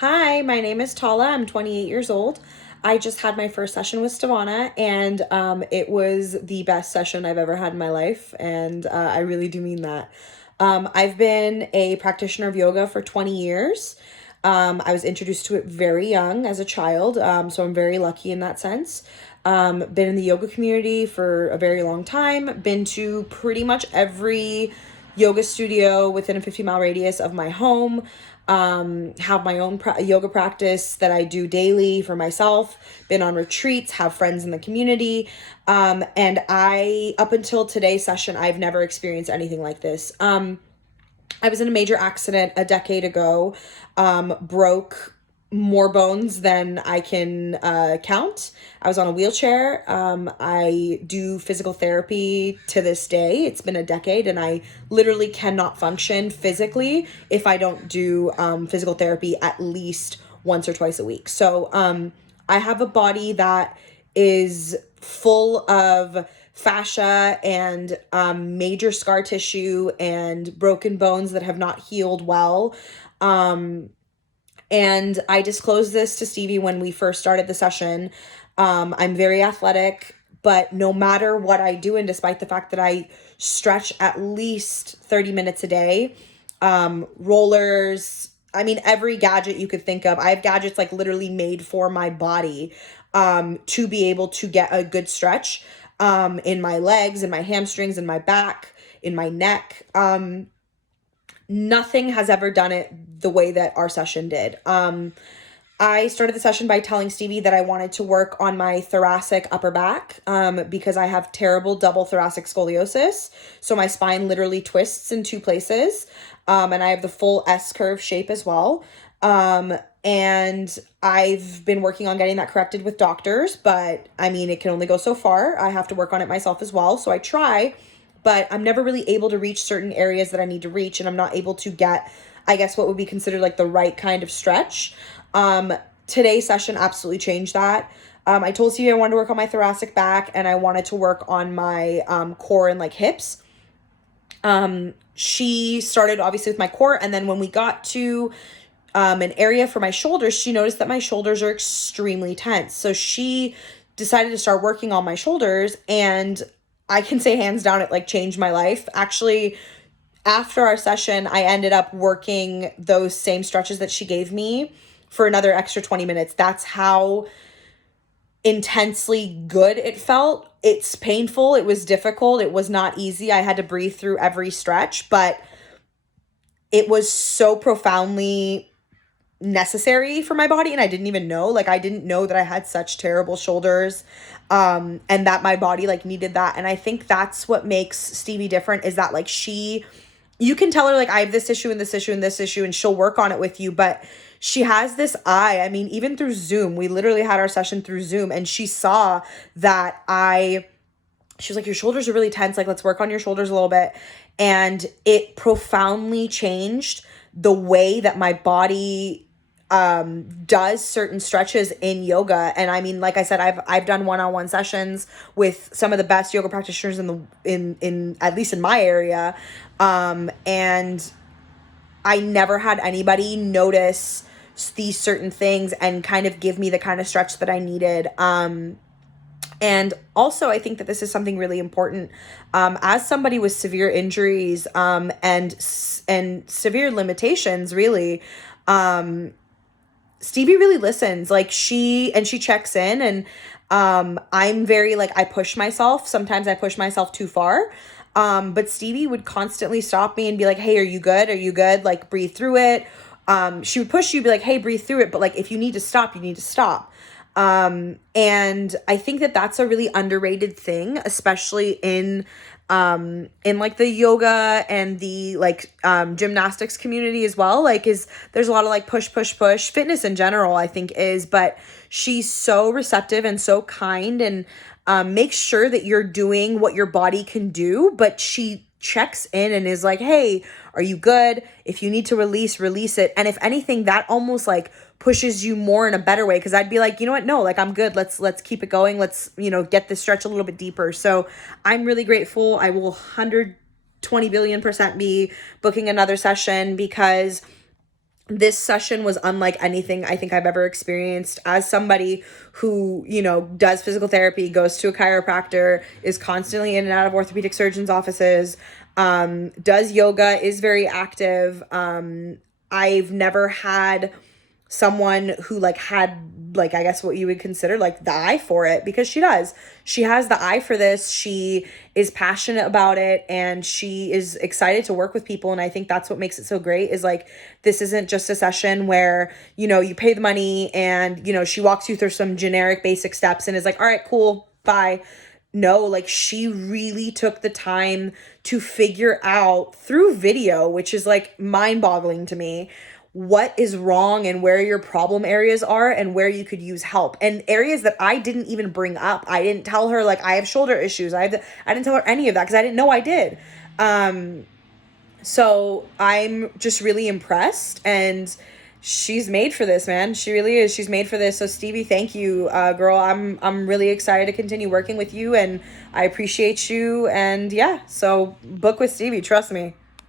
Hi, my name is Tala. I'm 28 years old. I just had my first session with Stavana, and it was the best session I've ever had in my life, and I really do mean that. I've been a practitioner of yoga for 20 years. I was introduced to it very young as a child, so I'm very lucky in that sense. Been in the yoga community for a very long time, been to pretty much every yoga studio within a 50-mile radius of my home. Have my own yoga practice that I do daily for myself, been on retreats, have friends in the community. And up until today's session, I've never experienced anything like this. I was in a major accident a decade ago, broke more bones than I can count. I was on a wheelchair. I do physical therapy to this day. It's been a decade, and I literally cannot function physically if I don't do physical therapy at least once or twice a week. So I have a body that is full of fascia and major scar tissue and broken bones that have not healed well. And I disclosed this to Stevie when we first started the session. I'm very athletic, but no matter what I do, and despite the fact that I stretch at least 30 minutes a day, rollers, I mean, every gadget you could think of. I have gadgets like literally made for my body to be able to get a good stretch in my legs, in my hamstrings, in my back, in my neck. Nothing has ever done it the way that our session did. I started the session by telling Stevie that I wanted to work on my thoracic upper back because I have terrible double thoracic scoliosis. So my spine literally twists in two places. And I have the full S-curve shape as well. And I've been working on getting that corrected with doctors, but I mean, it can only go so far. I have to work on it myself as well. So I try, but I'm never really able to reach certain areas that I need to reach, and I'm not able to get, I guess, what would be considered like the right kind of stretch. Today's session absolutely changed that. I told Stevie I wanted to work on my thoracic back, and I wanted to work on my core and like hips. She started obviously with my core, and then when we got to an area for my shoulders, she noticed that my shoulders are extremely tense. So she decided to start working on my shoulders, and I can say hands down it like changed my life. Actually, after our session, I ended up working those same stretches that she gave me for another extra 20 minutes. That's how intensely good it felt. It's painful. It was difficult. It was not easy. I had to breathe through every stretch, but it was so profoundly necessary for my body, and I didn't even know. Like, I didn't know that I had such terrible shoulders, and that my body like needed that. And I think that's what makes Stevie different, is that like you can tell her like I have this issue and this issue and this issue, and she'll work on it with you, but she has this eye. I mean, even through Zoom, we literally had our session through Zoom, and she saw that she was like, your shoulders are really tense, like let's work on your shoulders a little bit. And it profoundly changed the way that my body does certain stretches in yoga. And I mean, like I said, I've done one-on-one sessions with some of the best yoga practitioners in at least in my area, and I never had anybody notice these certain things and kind of give me the kind of stretch that I needed. And also, I think that this is something really important. As somebody with severe injuries and severe limitations, really, Stevie really listens. Like she checks in, and I'm very like, I push myself. Sometimes I push myself too far. But Stevie would constantly stop me and be like, hey, are you good? Are you good? Like, breathe through it. She would push you, be like, hey, breathe through it. But like, if you need to stop, you need to stop. And I think that that's a really underrated thing, especially in like the yoga and the like gymnastics community as well. Like, there's a lot of like push fitness in general, I think is, but she's so receptive and so kind, and makes sure that you're doing what your body can do, but she checks in and is like, hey, are you good? If you need to release it. And if anything, that almost like pushes you more in a better way, because I'd be like, you know what, no, like I'm good, let's keep it going, let's get this stretch a little bit deeper. So I'm really grateful. I will 120 billion% be booking another session, because This session was unlike anything I think I've ever experienced. As somebody who, you know, does physical therapy, goes to a chiropractor, is constantly in and out of orthopedic surgeons' offices, does yoga, is very active. I've never had someone who like had like, I guess what you would consider like the eye for it, because she does. She has the eye for this. She is passionate about it, and she is excited to work with people. And I think that's what makes it so great, is like, this isn't just a session where, you know, you pay the money and, you know, she walks you through some generic basic steps and is like, all right, cool, bye. No, like, she really took the time to figure out through video, which is like mind boggling to me, what is wrong and where your problem areas are and where you could use help, and areas that I didn't even bring up. I didn't tell her like I have shoulder issues. I didn't tell her any of that because I didn't know I did. So I'm just really impressed, and she's made for this, man. She really is. She's made for this. So Stevie, thank you, girl. I'm really excited to continue working with you, and I appreciate you. And yeah, so book with Stevie. Trust me.